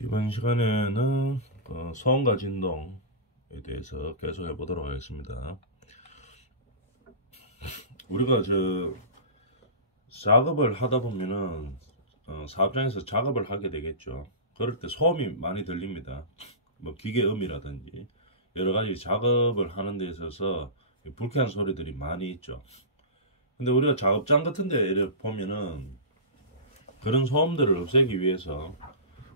이번 시간에는 소음과 진동에 대해서 계속 해보도록 하겠습니다. 우리가 작업을 하다 보면은 사업장에서 작업을 하게 되겠죠. 그럴 때 소음이 많이 들립니다. 뭐 기계음이라든지 여러 가지 작업을 하는 데 있어서 불쾌한 소리들이 많이 있죠. 근데 우리가 작업장 같은 데 이렇게 보면은 그런 소음들을 없애기 위해서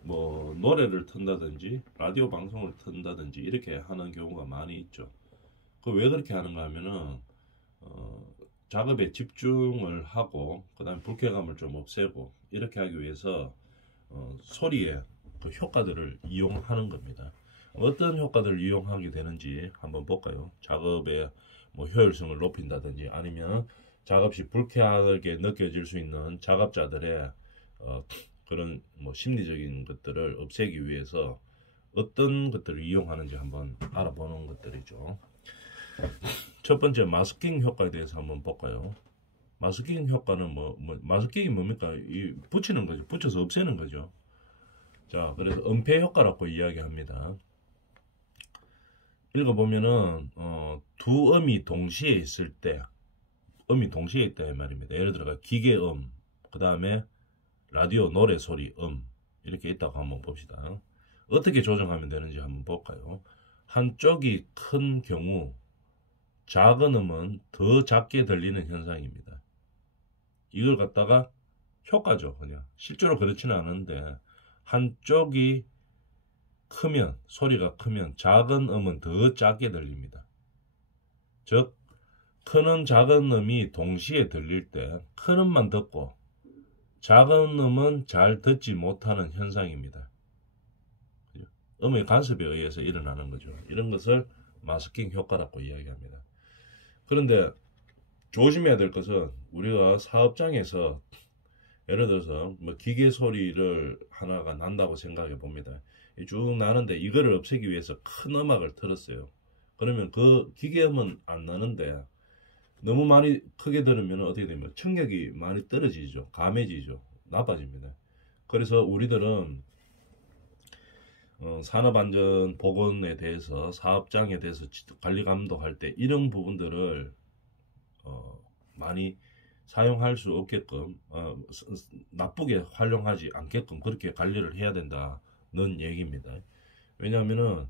뭐 노래를 튼다든지 라디오 방송을 튼다든지 이렇게 하는 경우가 많이 있죠. 그 왜 그렇게 하는가 하면은 작업에 집중을 하고 그다음에 불쾌감을 좀 없애고 이렇게 하기 위해서 소리의 그 효과들을 이용하는 겁니다. 어떤 효과들을 이용하게 되는지 한번 볼까요? 작업의 뭐 효율성을 높인다든지 아니면 작업 시 불쾌하게 느껴질 수 있는 작업자들의 그런 뭐 심리적인 것들을 없애기 위해서 어떤 것들을 이용하는지 한번 알아보는 것들이죠. 첫 번째 마스킹 효과에 대해서 한번 볼까요? 마스킹 효과는 마스킹이 뭡니까? 붙이는 거죠. 붙여서 없애는 거죠. 자, 그래서 은폐 효과라고 이야기합니다. 읽어보면은 두 음이 동시에 있을 때, 음이 동시에 있다 이 말입니다. 예를 들어 기계음, 그 다음에 라디오 노래 소리 이렇게 있다고 한번 봅시다. 어떻게 조정하면 되는지 한번 볼까요? 한쪽이 큰 경우 작은 음은 더 작게 들리는 현상입니다. 이걸 갖다가 효과죠. 그냥 실제로 그렇지는 않은데 한쪽이 크면, 소리가 크면 작은 음은 더 작게 들립니다. 즉 큰 작은 음이 동시에 들릴 때 큰 음만 듣고 작은 음은 잘 듣지 못하는 현상입니다. 음의 간섭에 의해서 일어나는 거죠. 이런 것을 마스킹 효과라고 이야기합니다. 그런데 조심해야 될 것은 우리가 사업장에서 예를 들어서 뭐 기계 소리를 하나가 난다고 생각해 봅니다. 쭉 나는데 이거를 없애기 위해서 큰 음악을 틀었어요. 그러면 그 기계음은 안 나는데 너무 많이 크게 들으면 어떻게 되면 청력이 많이 떨어지죠. 감해지죠. 나빠집니다. 그래서 우리들은 산업안전 보건에 대해서 사업장에 대해서 관리 감독할 때 이런 부분들을 많이 사용할 수 없게끔 나쁘게 활용하지 않게끔 그렇게 관리를 해야 된다는 얘기입니다. 왜냐하면은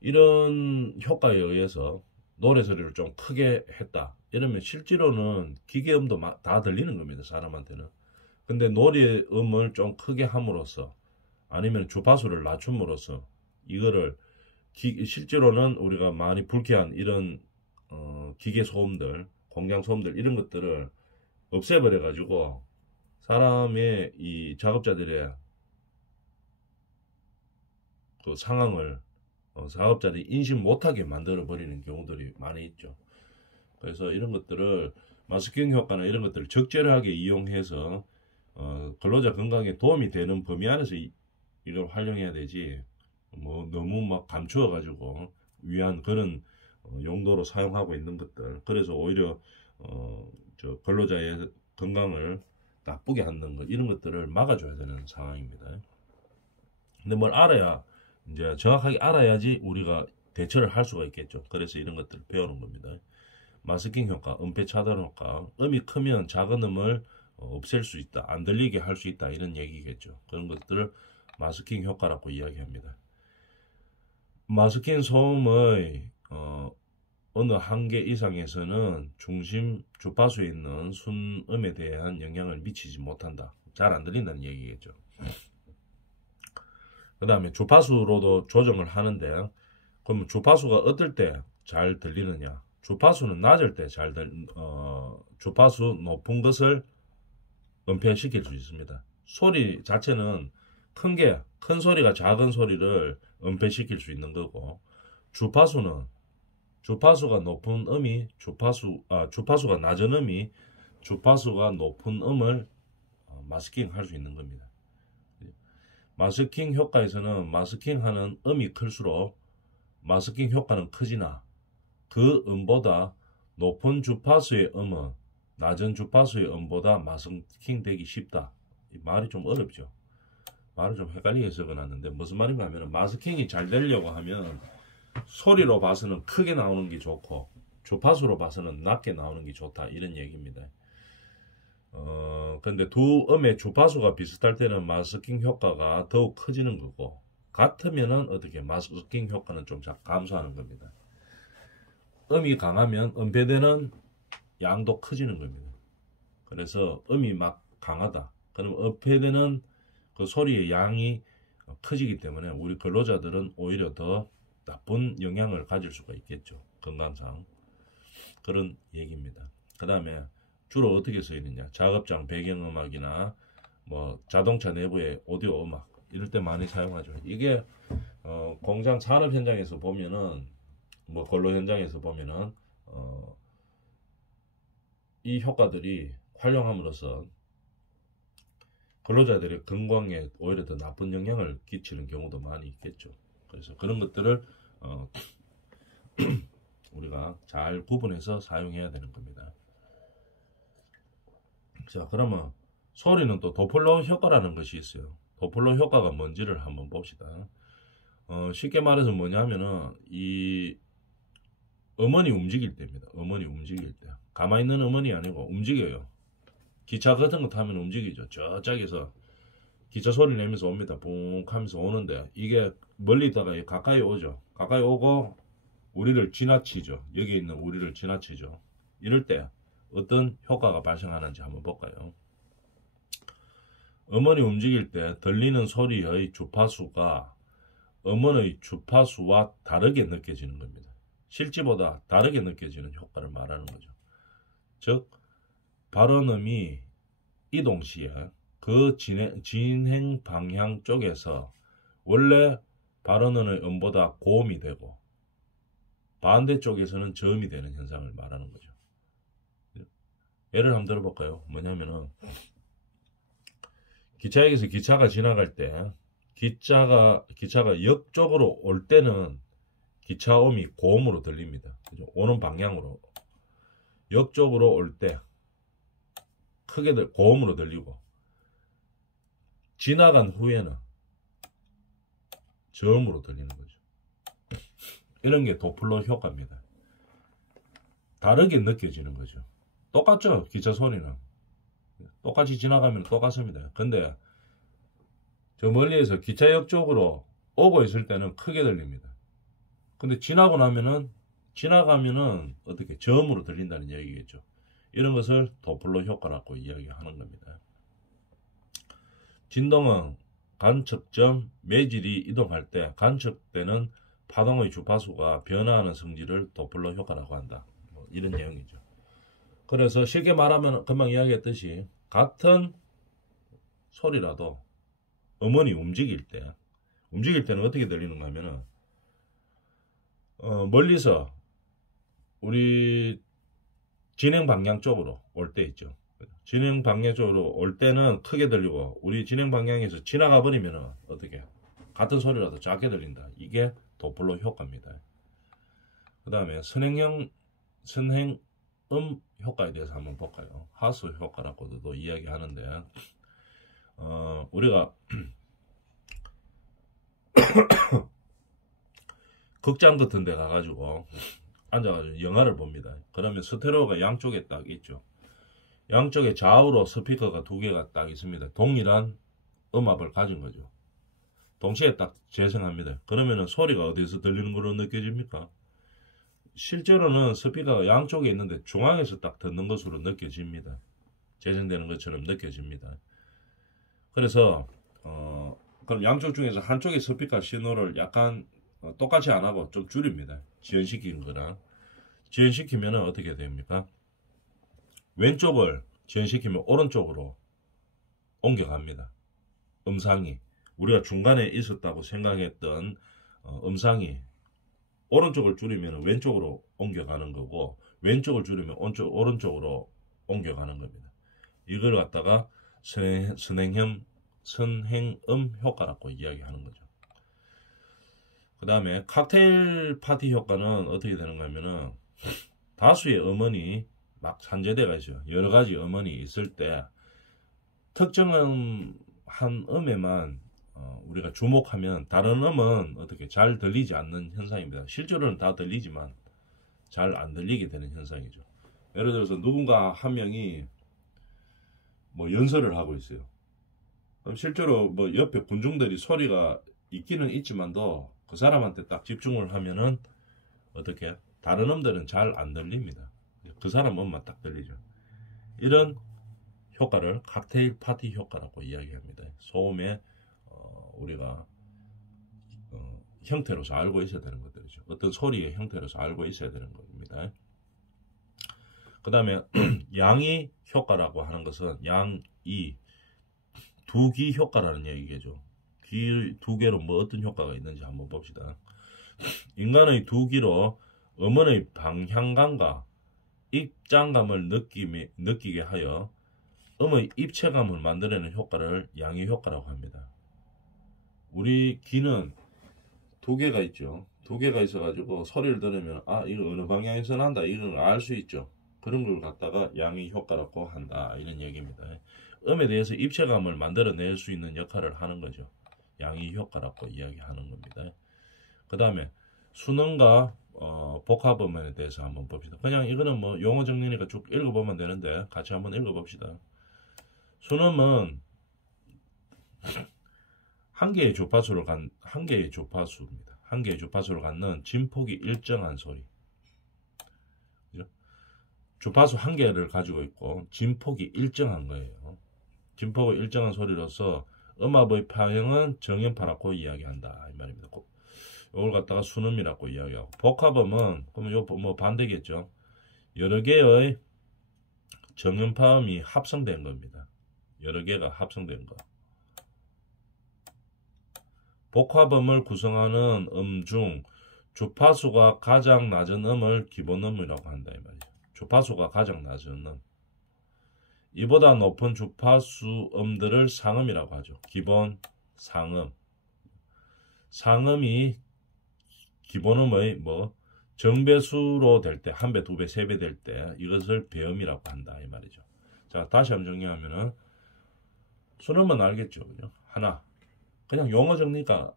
이런 효과에 의해서 노래 소리를 좀 크게 했다 이러면 실제로는 기계음도 다 들리는 겁니다. 사람한테는. 근데 노래음을 좀 크게 함으로써 아니면 주파수를 낮춤으로써 이거를 실제로는 우리가 많이 불쾌한 이런 기계 소음들, 공장 소음들 이런 것들을 없애버려 가지고 사람의 이 작업자들의 그 상황을 작업자들이 인식 못하게 만들어 버리는 경우들이 많이 있죠. 그래서 이런 것들을 마스킹 효과나 이런 것들을 적절하게 이용해서 근로자 건강에 도움이 되는 범위 안에서 이걸 활용해야 되지 뭐 너무 막 감추어 가지고 위한 그런 용도로 사용하고 있는 것들, 그래서 오히려 저 근로자의 건강을 나쁘게 하는 것 이런 것들을 막아줘야 되는 상황입니다. 근데 뭘 알아야 이제 정확하게 알아야지 우리가 대처를 할 수가 있겠죠. 그래서 이런 것들을 배우는 겁니다. 마스킹 효과, 은폐 차단 효과, 음이 크면 작은 음을 없앨 수 있다, 안 들리게 할 수 있다 이런 얘기겠죠. 그런 것들을 마스킹 효과라고 이야기합니다. 마스킹 소음의 어느 한계 이상에서는 중심 주파수에 있는 순음에 대한 영향을 미치지 못한다. 잘 안 들린다는 얘기겠죠. 그 다음에 주파수로도 조정을 하는데 그러면 주파수가 어떨 때 잘 들리느냐? 주파수는 낮을 때 주파수 높은 것을 은폐시킬 수 있습니다. 소리 자체는 큰 소리가 작은 소리를 은폐시킬 수 있는 거고, 주파수가 높은 음이 주파수가 낮은 음이 주파수가 높은 음을 마스킹 할 수 있는 겁니다. 마스킹 효과에서는 마스킹하는 음이 클수록 마스킹 효과는 커지나 그 음보다 높은 주파수의 음은 낮은 주파수의 음보다 마스킹 되기 쉽다. 이 말이 좀 어렵죠. 말을 좀 헷갈리게 적어놨는데 무슨 말인가 하면 마스킹이 잘 되려고 하면 소리로 봐서는 크게 나오는 게 좋고 주파수로 봐서는 낮게 나오는 게 좋다 이런 얘기입니다. 근데 두 음의 주파수가 비슷할 때는 마스킹 효과가 더욱 커지는 거고 같으면은 어떻게 마스킹 효과는 좀 감소하는 겁니다. 음이 강하면 음배되는 양도 커지는 겁니다. 그래서 음이 막 강하다. 그럼 음배되는 그 소리의 양이 커지기 때문에 우리 근로자들은 오히려 더 나쁜 영향을 가질 수가 있겠죠. 건강상. 그런 얘기입니다. 그 다음에 주로 어떻게 쓰이느냐. 작업장 배경음악이나 뭐 자동차 내부의 오디오 음악 이럴 때 많이 사용하죠. 이게 공장 산업 현장에서 보면은 뭐 근로 현장에서 보면은 이 효과들이 활용함으로써 근로자들의 건강에 오히려 더 나쁜 영향을 끼치는 경우도 많이 있겠죠. 그래서 그런 것들을 우리가 잘 구분해서 사용해야 되는 겁니다. 자, 그러면 소리는 또 도플러 효과라는 것이 있어요. 도플러 효과가 뭔지를 한번 봅시다. 쉽게 말해서 뭐냐면은 이 음원이 움직일 때입니다. 음원이 움직일 때. 가만히 있는 음원이 아니고 움직여요. 기차 같은 거 타면 움직이죠. 저쪽에서 기차 소리 내면서 옵니다. 뿡 하면서 오는데 이게 멀리 있다가 가까이 오죠. 가까이 오고 우리를 지나치죠. 여기 있는 우리를 지나치죠. 이럴 때 어떤 효과가 발생하는지 한번 볼까요? 음원이 움직일 때 들리는 소리의 주파수가 음원의 주파수와 다르게 느껴지는 겁니다. 실제보다 다르게 느껴지는 효과를 말하는 거죠. 즉 발언음이 이동 시에 그 진행 방향 쪽에서 원래 발언음의 음보다 고음이 되고 반대쪽에서는 저음이 되는 현상을 말하는 거죠. 예를 한번 들어볼까요? 뭐냐면은 기차역에서 기차가 지나갈 때 기차가 역 쪽으로 올 때는 기차음이 고음으로 들립니다. 그죠? 오는 방향으로 역 쪽으로 올 때 크게 고음으로 들리고 지나간 후에는 저음으로 들리는 거죠. 이런 게 도플러 효과입니다. 다르게 느껴지는 거죠. 똑같죠? 기차 소리는 똑같이 지나가면 똑같습니다. 근데 저 멀리에서 기차역 쪽으로 오고 있을 때는 크게 들립니다. 근데 지나가면은 어떻게 저음으로 들린다는 얘기겠죠. 이런 것을 도플러 효과라고 이야기하는 겁니다. 진동은 간척점 매질이 이동할 때 간척되는 파동의 주파수가 변화하는 성질을 도플러 효과라고 한다. 뭐 이런 내용이죠. 그래서 쉽게 말하면 금방 이야기했듯이 같은 소리라도 음원이 움직일 때는 어떻게 들리는가 하면은 멀리서 우리 진행 방향 쪽으로 올 때 있죠. 진행 방향 쪽으로 올 때는 크게 들리고 우리 진행 방향에서 지나가 버리면은 어떻게 같은 소리라도 작게 들린다. 이게 도플러 효과입니다. 그 다음에 선행음 효과에 대해서 한번 볼까요? 하수 효과라고도 이야기하는데 우리가 극장 같은 데 가가지고 앉아가지고 영화를 봅니다. 그러면 스테레오가 양쪽에 딱 있죠. 양쪽에 좌우로 스피커가 두 개가 딱 있습니다. 동일한 음압을 가진 거죠. 동시에 딱 재생합니다. 그러면은 소리가 어디서 들리는 걸로 느껴집니까? 실제로는 스피커가 양쪽에 있는데 중앙에서 딱 듣는 것으로 느껴집니다. 재생되는 것처럼 느껴집니다. 그래서 그럼 양쪽 중에서 한쪽의 스피커 신호를 약간 똑같이 안 하고 좀 줄입니다. 지연시킨 거랑. 지연시키면 어떻게 됩니까? 왼쪽을 지연시키면 오른쪽으로 옮겨갑니다. 음상이 우리가 중간에 있었다고 생각했던 음상이 오른쪽을 줄이면 왼쪽으로 옮겨가는 거고 왼쪽을 줄이면 오른쪽으로 옮겨가는 겁니다. 이걸 갖다가 선행음 효과라고 이야기하는 거죠. 그 다음에 칵테일 파티 효과는 어떻게 되는가 하면은 다수의 음원이 막 산재대가 있어요. 여러 가지 음원이 있을 때 특정한 한 음에만 우리가 주목하면 다른 음은 어떻게 잘 들리지 않는 현상입니다. 실제로는 다 들리지만 잘 안 들리게 되는 현상이죠. 예를 들어서 누군가 한 명이 뭐 연설을 하고 있어요. 그럼 실제로 뭐 옆에 군중들이 소리가 있기는 있지만도 그 사람한테 딱 집중을 하면은 어떻게 다른 음들은 잘 안 들립니다. 그 사람 음만 딱 들리죠. 이런 효과를 칵테일 파티 효과라고 이야기합니다. 소음의 우리가 형태로서 알고 있어야 되는 것들이죠. 어떤 소리의 형태로서 알고 있어야 되는 겁니다. 그 다음에 양이 효과라고 하는 것은 양이 두기 효과라는 얘기죠. 귀 두 개로 뭐 어떤 효과가 있는지 한번 봅시다. 인간의 두 귀로 음원의 방향감과 입장감을 느끼게 하여 음의 입체감을 만들어내는 효과를 양의 효과라고 합니다. 우리 귀는 두 개가 있죠. 두 개가 있어가지고 소리를 들으면 이거 어느 방향에서 난다 이걸 알 수 있죠. 그런 걸 갖다가 양의 효과라고 한다 이런 얘기입니다. 음에 대해서 입체감을 만들어낼 수 있는 역할을 하는 거죠. 양의 효과라고 이야기하는 겁니다. 그 다음에 순음과 복합음에 대해서 한번 봅시다. 그냥 이거는 뭐 용어 정리니까 쭉 읽어보면 되는데 같이 한번 읽어봅시다. 순음은 한 개의 주파수입니다. 한 개의 주파수를 갖는 진폭이 일정한 소리. 그죠? 주파수 한 개를 가지고 있고 진폭이 일정한 거예요. 진폭이 일정한 소리로서 음압의 파형은 정연파라고 이야기한다 이 말입니다. 이걸 갖다가 순음이라고 이야기하고 복합음은 그러면 요 뭐 반대겠죠. 여러 개의 정연파음이 합성된 겁니다. 여러 개가 합성된 거. 복합음을 구성하는 음 중 주파수가 가장 낮은 음을 기본음이라고 한다 이 말이죠. 주파수가 가장 낮은 음. 이보다 높은 주파수 음들을 상음이라고 하죠. 기본, 상음. 상음이 기본음의 정배수로 될 때, 한 배, 두 배, 세 배 될 때 이것을 배음이라고 한다 이 말이죠. 자, 다시 한번 정리하면은 순음은 알겠죠, 그죠? 하나. 그냥 용어 정리니까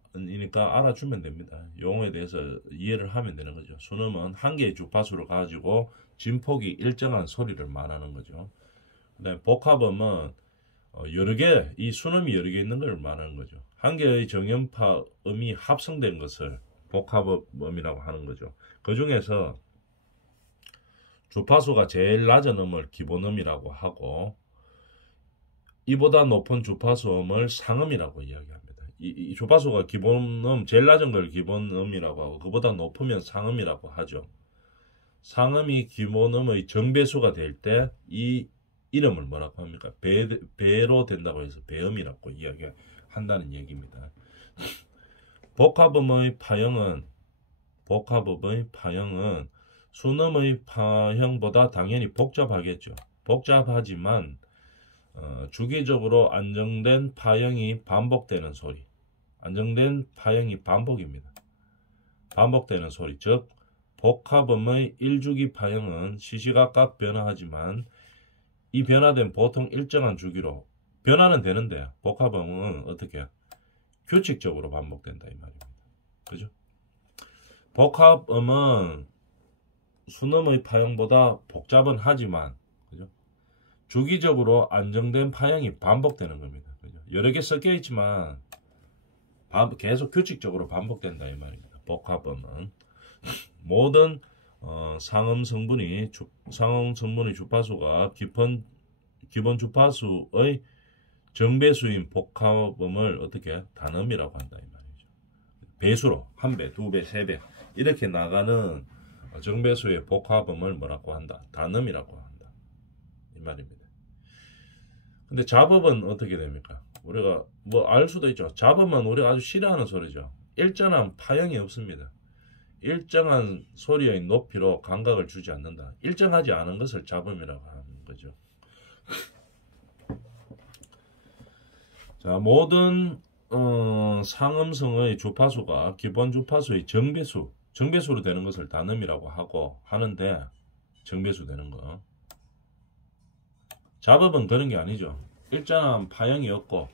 알아주면 됩니다. 용어에 대해서 이해를 하면 되는 거죠. 순음은 한 개의 주파수를 가지고 진폭이 일정한 소리를 말하는 거죠. 그다음에 복합음은 여러 개, 이 순음이 여러 개 있는 걸 말하는 거죠. 한 개의 정연파 음이 합성된 것을 복합음이라고 하는 거죠. 그 중에서 주파수가 제일 낮은 음을 기본음이라고 하고 이보다 높은 주파수음을 상음이라고 이야기합니다. 이 주파수가 기본음, 제일 낮은 걸 기본음이라고 하고 그보다 높으면 상음이라고 하죠. 상음이 기본음의 정배수가 될 때 이 이름을 뭐라고 합니까? 배로 된다고 해서 배음이라고 이야기한다는 얘기입니다. 복합음의 파형은 순음의 파형보다 당연히 복잡하겠죠. 복잡하지만 주기적으로 안정된 파형이 반복되는 소리. 안정된 파형이 반복입니다. 반복되는 소리. 즉 복합음의 1주기 파형은 시시각각 변화하지만 이 변화된 보통 일정한 주기로 변화는 되는데 복합음은 어떻게 규칙적으로 반복된다 이 말입니다. 그죠? 복합음은 순음의 파형보다 복잡은 하지만 그죠? 주기적으로 안정된 파형이 반복되는 겁니다. 그죠? 여러 개 섞여 있지만 계속 규칙적으로 반복된다 이 말입니다. 복합음은 모든 상음 성분의 주파수가 기본 주파수의 정배수인 복합음을 어떻게 단음이라고 한다 이 말이죠. 배수로 한 배, 두 배, 세 배 이렇게 나가는 정배수의 복합음을 뭐라고 한다? 단음이라고 한다 이 말입니다. 근데 잡음은 어떻게 됩니까? 우리가 뭐 알 수도 있죠. 잡음은 우리가 아주 싫어하는 소리죠. 일정한 파형이 없습니다. 일정한 소리의 높이로 감각을 주지 않는다. 일정하지 않은 것을 잡음이라고 하는 거죠. 자, 모든 상음성의 주파수가 기본 주파수의 정배수로 되는 것을 단음이라고 하고 하는데 정배수 되는 거. 잡음은 그런 게 아니죠. 일정한 파형이 없고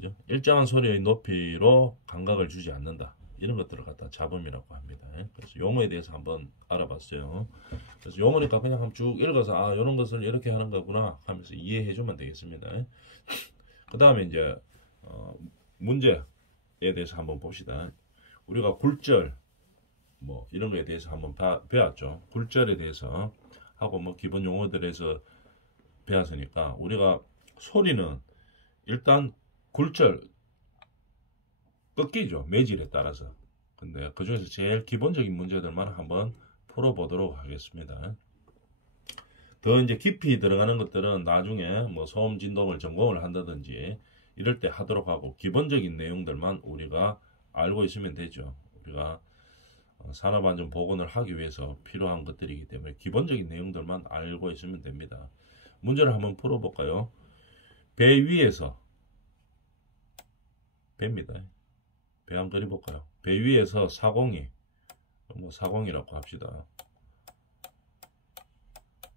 그죠? 일정한 소리의 높이로 감각을 주지 않는다. 이런 것들을 갖다 잡음이라고 합니다. 그래서 용어에 대해서 한번 알아봤어요. 그래서 용어니까 그냥 한번 쭉 읽어서 아 이런 것을 이렇게 하는 거구나 하면서 이해해 주면 되겠습니다. 그 다음에 이제 문제에 대해서 한번 봅시다. 우리가 굴절 뭐 이런 거에 대해서 한번 배웠죠. 굴절에 대해서 하고 뭐 기본 용어들에서 배웠으니까 우리가 소리는 일단 굴절 꺾이죠. 매질에 따라서. 근데 그 중에서 제일 기본적인 문제들만 한번 풀어보도록 하겠습니다. 더 이제 깊이 들어가는 것들은 나중에 뭐 소음 진동을 전공을 한다든지 이럴 때 하도록 하고 기본적인 내용들만 우리가 알고 있으면 되죠. 우리가 산업안전 보건을 하기 위해서 필요한 것들이기 때문에 기본적인 내용들만 알고 있으면 됩니다. 문제를 한번 풀어볼까요? 배 위에서 배입니다. 배 한번 그려볼까요? 배 위에서 사공이 뭐 사공이라고 합시다.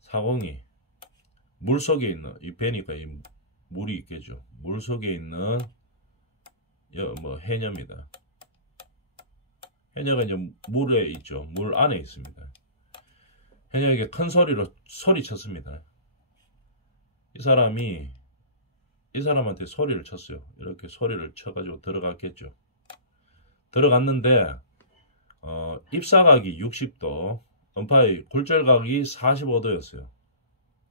사공이 물 속에 있는 이 배니까 이 물이 있겠죠. 물 속에 있는 뭐 해녀입니다. 해녀가 이제 물에 있죠. 물 안에 있습니다. 해녀에게 큰 소리로 소리쳤습니다. 이 사람한테 소리를 쳤어요. 이렇게 소리를 쳐가지고 들어갔겠죠. 들어갔는데 입사각이 60도, 음파의 굴절각이 45도였어요.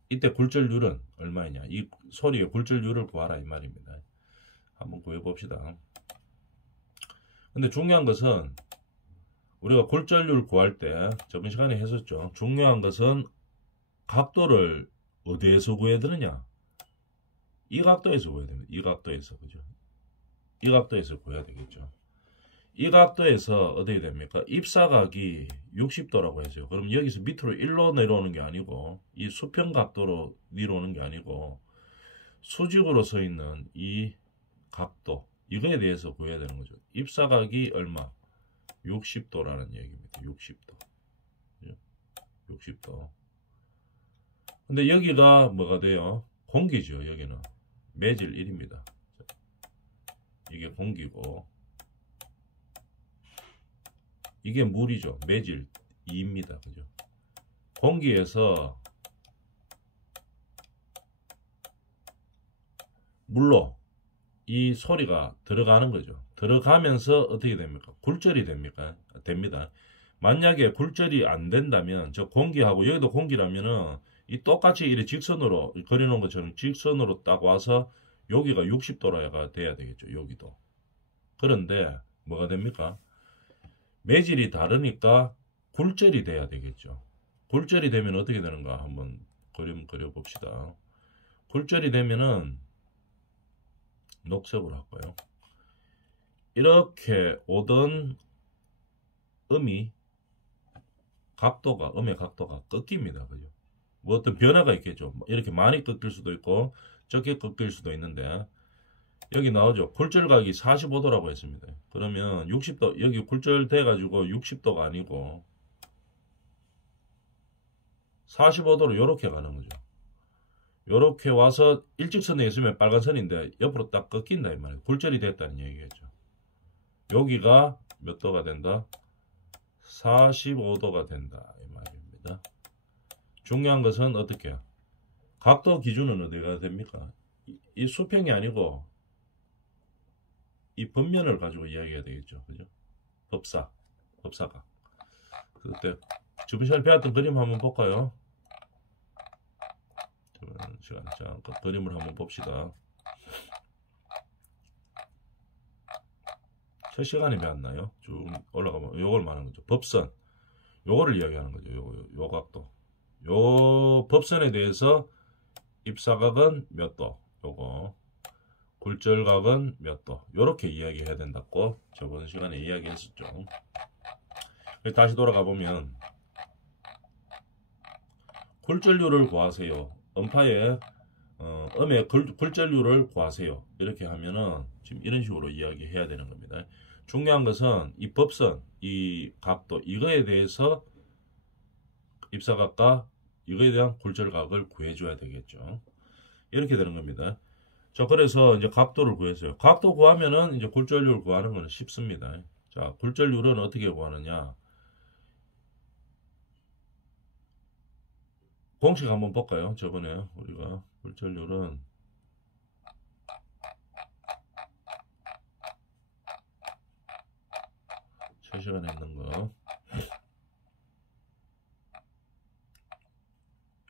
이때 굴절률은 얼마이냐? 이 소리의 굴절률을 구하라 이 말입니다. 한번 구해봅시다. 근데 중요한 것은 우리가 굴절률 구할 때 저번 시간에 했었죠. 중요한 것은 각도를 어디에서 구해야 되느냐? 이 각도에서 구해야 됩니다. 이 각도에서, 그죠? 이 각도에서 구해야 되겠죠. 이 각도에서 어떻게 됩니까? 입사각이 60도라고 했어요. 그럼 여기서 밑으로 1로 내려오는 게 아니고 이 수평 각도로 내려오는 게 아니고 수직으로 서 있는 이 각도 이거에 대해서 구해야 되는 거죠. 입사각이 얼마? 60도라는 얘기입니다. 60도. 60도. 근데 여기가 뭐가 돼요? 공기죠. 여기는 매질 1입니다. 이게 공기고 이게 물이죠. 매질 2입니다. 그죠? 공기에서 물로 이 소리가 들어가는 거죠. 들어가면서 어떻게 됩니까? 굴절이 됩니까? 됩니다. 만약에 굴절이 안 된다면 저 공기하고 여기도 공기라면은 이 똑같이 이렇게 직선으로 그려놓은 것처럼 직선으로 딱 와서 여기가 60도가 돼야 되겠죠. 여기도. 그런데 뭐가 됩니까? 매질이 다르니까 굴절이 돼야 되겠죠. 굴절이 되면 어떻게 되는가 한번 그림 그려봅시다. 굴절이 되면은 녹색으로 할까요? 이렇게 오던 음의 각도가 꺾입니다. 그죠? 뭐 어떤 변화가 있겠죠. 이렇게 많이 꺾일 수도 있고 적게 꺾일 수도 있는데 여기 나오죠. 굴절각이 45도라고 했습니다. 그러면 60도 여기 굴절 돼가지고 60도가 아니고 45도로 이렇게 가는 거죠. 이렇게 와서 일직선에 있으면 빨간 선인데 옆으로 딱 꺾인다 이 말이에요. 굴절이 됐다는 얘기겠죠. 여기가 몇 도가 된다? 45도가 된다 이 말입니다. 중요한 것은 어떻게 해요? 각도 기준은 어디가 됩니까? 이 수평이 아니고 이 번면을 가지고 이야기해야 되겠죠. 그죠? 법사각. 그때 저번 시간에 배웠던 그림 한번 볼까요? 저번 시간에 잠깐 그림을 한번 봅시다. 첫 시간에 배웠나요? 쭉 올라가면 요걸 말하는 거죠. 법선. 요거를 이야기하는 거죠. 요 각도. 요 법선에 대해서 입사각은 몇 도? 요거. 굴절각은 몇 도? 요렇게 이야기해야 된다고 저번 시간에 이야기했었죠. 다시 돌아가 보면 굴절률을 구하세요. 음파의 음의 굴절률을 구하세요. 이렇게 하면은 지금 이런 식으로 이야기해야 되는 겁니다. 중요한 것은 이 법선, 이 각도 이거에 대해서 입사각과 이거에 대한 굴절각을 구해줘야 되겠죠. 이렇게 되는 겁니다. 자, 그래서 이제 각도를 구했어요. 각도 구하면은 이제 굴절률 구하는 거는 쉽습니다. 자, 굴절률은 어떻게 구하느냐? 공식 한번 볼까요? 저번에 우리가 굴절률은 실시간 했는 거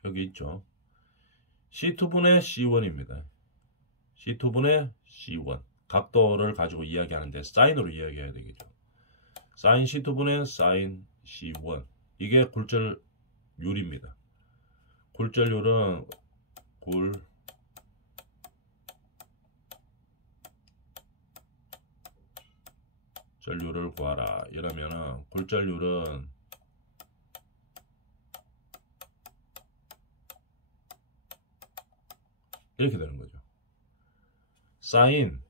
여기 있죠. C2분의 C1입니다. C2분의 C1 각도를 가지고 이야기하는데 사인으로 이야기해야 되겠죠. 사인 C2분의 사인 C1 이게 굴절률입니다. 굴절률은 굴절률을 구하라 이러면은 굴절률은 이렇게 되는 거죠. 사인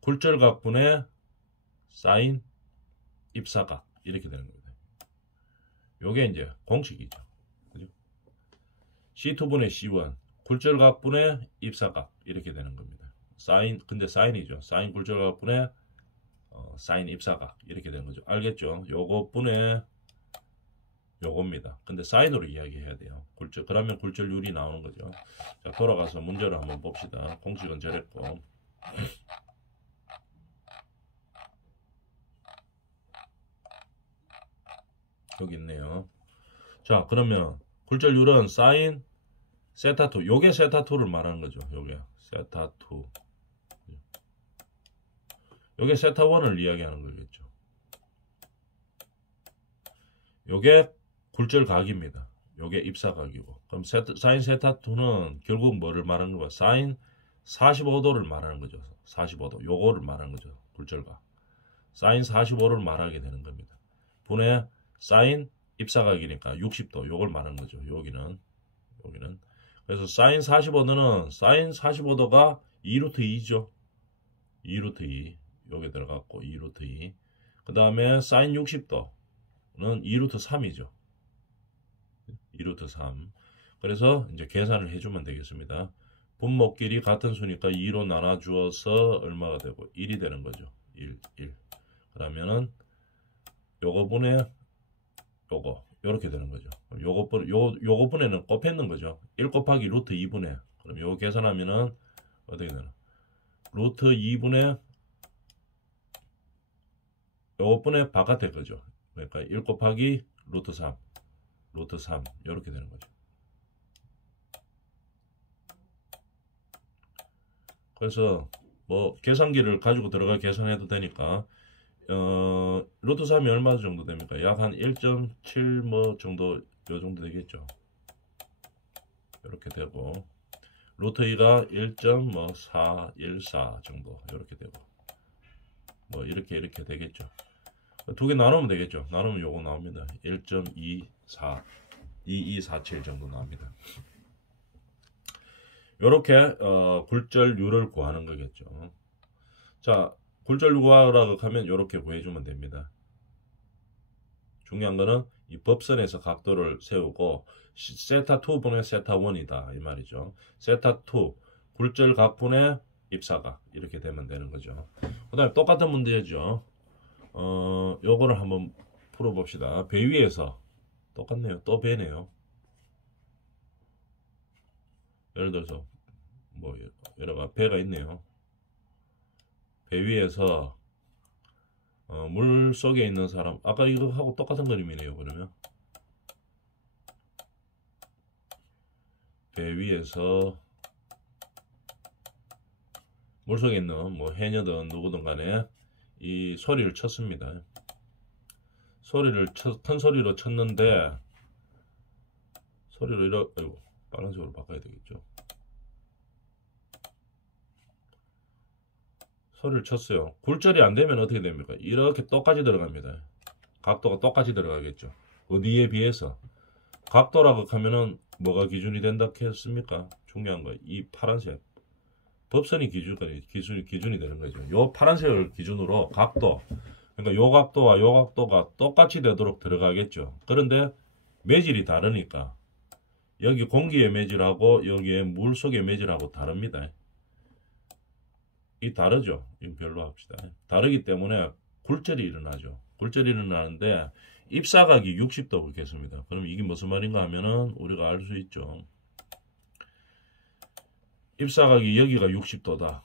굴절각분의 사인 입사각 이렇게 되는 겁니다. 요게 이제 공식이죠. 그죠? C2분의 C1 굴절각분의 입사각 이렇게 되는 겁니다. 사인 근데 사인이죠. 사인 굴절각분의 사인 입사각 이렇게 되는 거죠. 알겠죠? 요거분의 요겁니다. 근데 사인으로 이야기해야 돼요. 그러면 굴절률이 나오는 거죠. 자, 돌아가서 문제를 한번 봅시다. 공식은 저랬고 여기 있네요. 자, 그러면 굴절률은 사인 세타2 요게 세타2를 말하는 거죠. 요게 세타2 요게 세타1을 이야기하는 거겠죠. 요게 굴절각입니다. 요게 입사각이고 그럼 사인 세타2는 결국 뭐를 말하는 거야? 사인 45도를 말하는 거죠. 45도 요거를 말하는 거죠. 굴절각 사인 45를 말하게 되는 겁니다. 분의 사인 입사각이니까 60도 요걸 말하는 거죠. 여기는 그래서 사인 45도는 사인 45도가 2루트 2죠. 2루트 2 여기 들어갔고 2루트 2 그 다음에 사인 60도는 2루트 3이죠. 2루트 3 그래서 이제 계산을 해주면 되겠습니다. 분모끼리 같은 수니까 2로 나눠주어서 얼마가 되고 1이 되는 거죠. 1 그러면은 요거 분의 요거 요렇게 되는 거죠. 요거 분에는 곱했는 거죠. 1 곱하기 루트 2분의 그럼 요거 계산하면은 어떻게 되나 루트 2분의 요거 분의 바깥에 거죠. 그러니까 1 곱하기 루트 3 이렇게 되는 거죠. 그래서 뭐 계산기를 가지고 들어가 계산해도 되니까 루트 3이 얼마 정도 됩니까? 약 한 1.7 뭐 정도 요 정도 되겠죠. 이렇게 되고 루트 2가 1.414 정도 이렇게 되고 뭐 이렇게 되겠죠. 두 개 나누면 되겠죠. 나누면 요거 나옵니다. 1.2247 정도 나옵니다. 요렇게 굴절률을 구하는 거겠죠. 자, 굴절률 구하라고 하면 요렇게 구해주면 됩니다. 중요한 거는 이 법선에서 각도를 세우고 세타2 분의 세타1이다 이 말이죠. 세타2 굴절각분의 입사각 이렇게 되면 되는 거죠. 그 다음에 똑같은 문제죠. 요거를 한번 풀어봅시다. 배 위에서 똑같네요. 또 배네요. 예를 들어서 뭐 여러가 배가 있네요. 배 위에서 물 속에 있는 사람 아까 이거 하고 똑같은 그림이네요. 그러면 배 위에서 물 속에 있는 뭐 해녀든 누구든 간에 이 소리를 쳤습니다. 큰 소리로 쳤는데 소리를 이렇게 아이고 빨간색으로 바꿔야 되겠죠. 소리를 쳤어요. 굴절이 안 되면 어떻게 됩니까? 이렇게 똑같이 들어갑니다. 각도가 똑같이 들어가겠죠. 어디에 비해서 각도라고 하면은 뭐가 기준이 된다 했습니까? 중요한 거 이 파란색 법선이 기준이 되는 거죠. 요 파란색을 기준으로 각도 그러니까 요 각도와 요 각도가 똑같이 되도록 들어가겠죠. 그런데 매질이 다르니까 여기 공기의 매질하고 여기에 물 속의 매질하고 다릅니다. 이 다르죠. 이건 별로 합시다. 다르기 때문에 굴절이 일어나죠. 굴절이 일어나는데 입사각이 60도 겠습니다. 그럼 이게 무슨 말인가 하면은 우리가 알 수 있죠. 입사각이 여기가 60도다.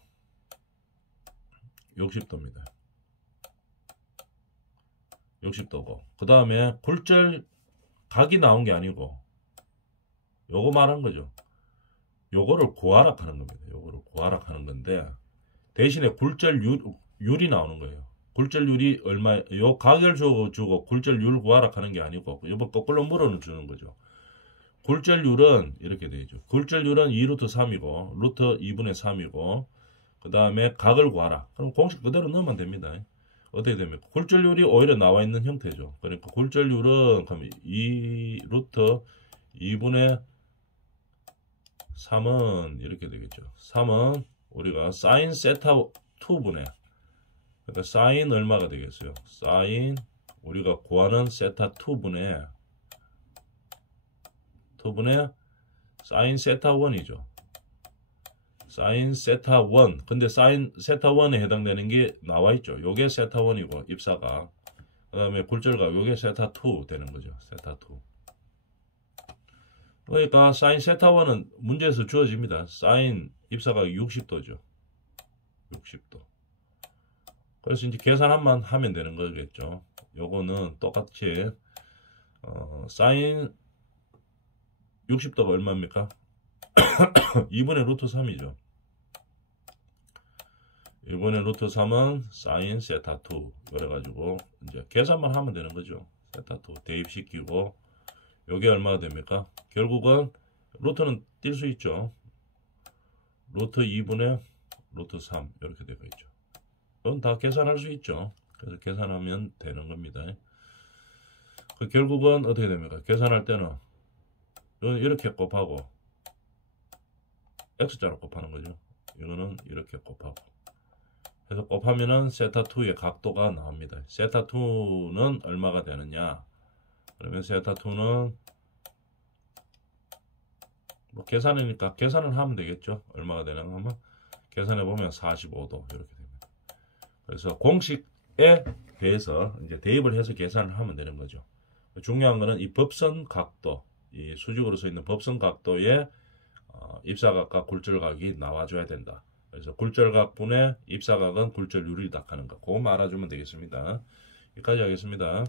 60도입니다. 60도고 그 다음에 굴절 각이 나온 게 아니고 요거 말한 거죠. 요거를 구하라 하는 겁니다. 요거를 구하라 하는 건데 대신에 굴절률이 나오는 거예요. 굴절률이 얼마, 요 각을 주고 굴절률 구하라 하는 게 아니고 요번 거꾸로 물어는 주는 거죠. 굴절률은 이렇게 되죠. 굴절률은 2루트 3이고 루트 2분의 3이고 그 다음에 각을 구하라. 그럼 공식 그대로 넣으면 됩니다. 어떻게 됩니까? 굴절률이 오히려 나와 있는 형태죠. 그러니까 굴절률은 그럼 2루트 2분의 3은 이렇게 되겠죠. 3은 우리가 사인 세타 2분의 그러니까 사인 얼마가 되겠어요? 사인 우리가 구하는 세타 2분의 사인 세타 1이죠. 사인 세타 1 근데 사인 세타 1에 해당되는 게 나와 있죠. 요게 세타 1이고 입사가 그 다음에 굴절각 요게 세타 2 되는 거죠. 세타 2 그러니까 사인 세타 1은 문제에서 주어집니다. 사인 입사각이 60도죠. 60도 그래서 이제 계산만 하면 되는 거겠죠. 요거는 똑같이 사인 60도가 얼마입니까? 2분의 루트 3이죠. 2분의 루트 3은 사인 세타 2 그래가지고 이제 계산만 하면 되는 거죠. 세타 2 대입시키고 요게 얼마가 됩니까? 결국은 루트는 뛸 수 있죠. 루트 2분의 루트 3 이렇게 되어 있죠. 그건 다 계산할 수 있죠. 그래서 계산하면 되는 겁니다. 그 결국은 어떻게 됩니까? 계산할 때는 이렇게 곱하고 x자로 곱하는 거죠. 이거는 이렇게 곱하고 그래서 곱하면은 세타2의 각도가 나옵니다. 세타2는 얼마가 되느냐? 그러면 세타2는 뭐 계산이니까 계산을 하면 되겠죠. 얼마가 되나 하면 계산해 보면 45도 이렇게 됩니다. 그래서 공식에 대해서 이제 대입을 해서 계산을 하면 되는 거죠. 중요한 거는 이 법선 각도, 이 수직으로 서 있는 법선 각도에 입사각과 굴절각이 나와줘야 된다. 그래서 굴절각분의 입사각은 굴절률이다 하는 거. 그거만 알아주면 되겠습니다. 여기까지 하겠습니다.